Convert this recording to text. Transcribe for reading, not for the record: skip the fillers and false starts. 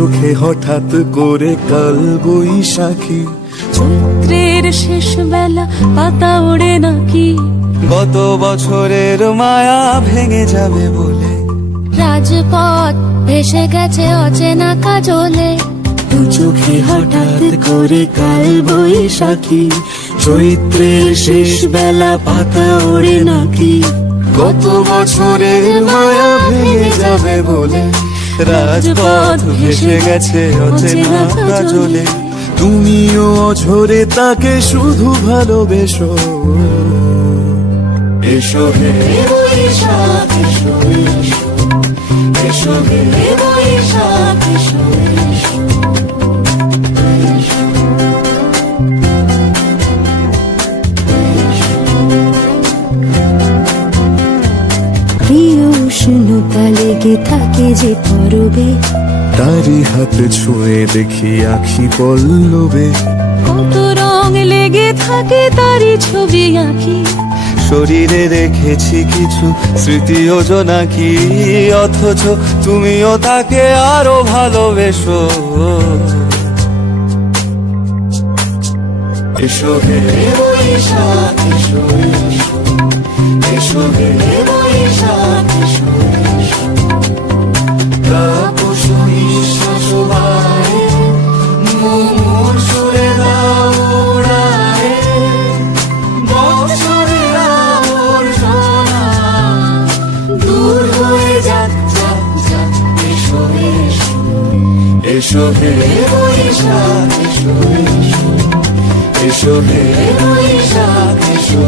চোখে হঠাৎ করে কাল বৈশাখী, চৈত্রের শেষ বেলা পাতা ওড়ে নাকি, গত বছরের মায়া ভেঙে যাবে বলে, রাজপথ ভেসে গেছে অচেনা কাজলে, দু চোখে হঠাৎ করে কাল বৈশাখী, চৈত্রের শেষ বেলা পাতা ওড়ে নাকি, গত বছরের মায়া ভেঙে যাবে বলে, রাজপথ ভেসে গেছে অচেনা কাজলে, তুমিও অঝরে তাকে শুধু ভালোবেসো। এসো হে বৈশাখ এসো, এসো হে বৈশাখ এসো, প্রিয় উষ্ণতা লেগে থাকে যে পরবে, তারি হাত ছুঁয়ে দেখি আখি পল্লবে, কত রং লেগে থাকে তারই ছবি আঁকি, শরীরে রেখেছি কিছু স্মৃতি ও জোনাকি, অথচ তুমিও তাকে আরো ভালোবেসো। এসো হে বৈশাখ এসো, এসো হে বৈশাখ এসো, তাপস নিঃশ্বাস বায়ে, মুমুর সুরে দাও উড়ায়ে, বছরের আবর্জনা দূর হয়ে যাক যাক যাক। এসো এসো, এসো হে বৈশাখ এসো, এসো হে বৈশাখ এসো।